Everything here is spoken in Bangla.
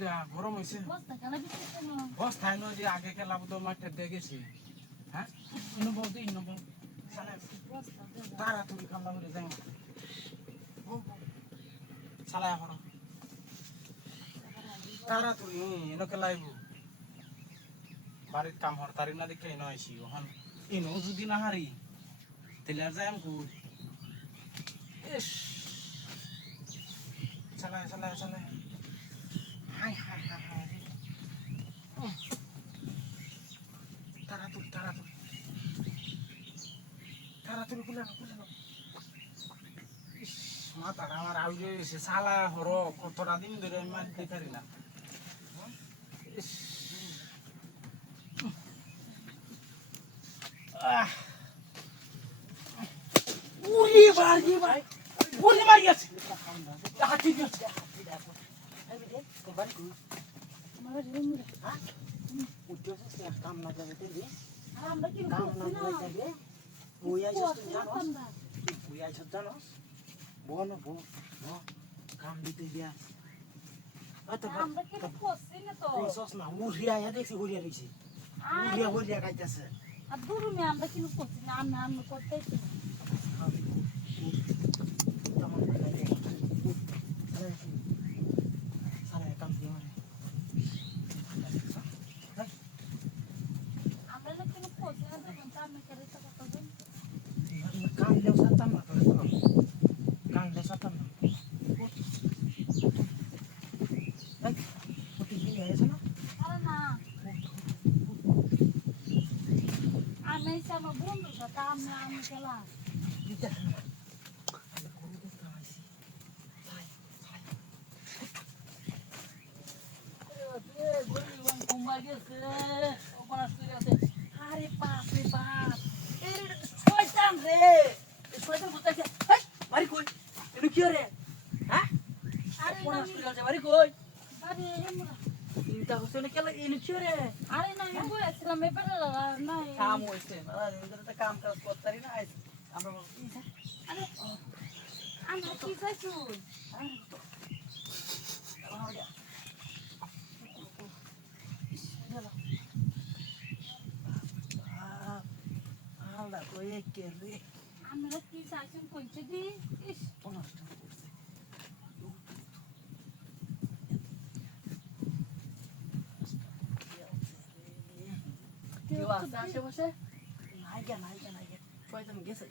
দিয়া গরম হইছে বস্তায় নদী আগে খেলা তো মাঠে দিয়ে গেছি হ্যাঁ ইনবো তারা তুমি কামলা করে যাই চালায় করো তারা তুই এনেকে লাইব বাড়ির কাম হর তারি না দেখে এনে আইসি ওখান এনো যদি না হারি তাহলে আর যাই আমি ইস চালায় চালায় চালায় হাই হাই হাই হাই তাড়াতাড়ি তাড়াতাড়ি তাড়াতাড়ি খুলে নাও ইস মাথাটা আমার আউজে এসে শালা হর কতটা দিন ধরে আমি মানতে পারি না ইস উড়ি বাড়ি ভাই উড়ি মারি আছে হাতি দিছে কাম না যাবে আমরা কি কাম না যাবে বই আইছ জানোস বনো বো কাম দিতে দিয়া আমরা কি করছি না তো কোসস না মুড়িয়া দেখছি হরিয়া রইছে হরিয়া খাইতেছে আর দূর মে আমরা কি করছি না আমরা করতেছি আমি sama bunda kata আমি খেলা আরে বাপ রে বাপ এর শয়তান রে শয়তান কোথায় হেই বাড়ি কই এনে কি রে হ্যাঁ আরে কোন হসপিটাল বাড়ি কই বাড়ি আমরা চিন্তা হচ্ছে না কেলা এনে কি রে আরে না আমি বলেছিলাম এবারে না কাম হইছে না এদের তো কাম কাজ করতারি না আমরা আরে আমরা কি চাইছো আল্লাহ কই কে রে আমরা কি চাইছো কইছে দি ইস নষ্ট করছে কেউ আছে আশেপাশে নাই গে শয়তান গেছে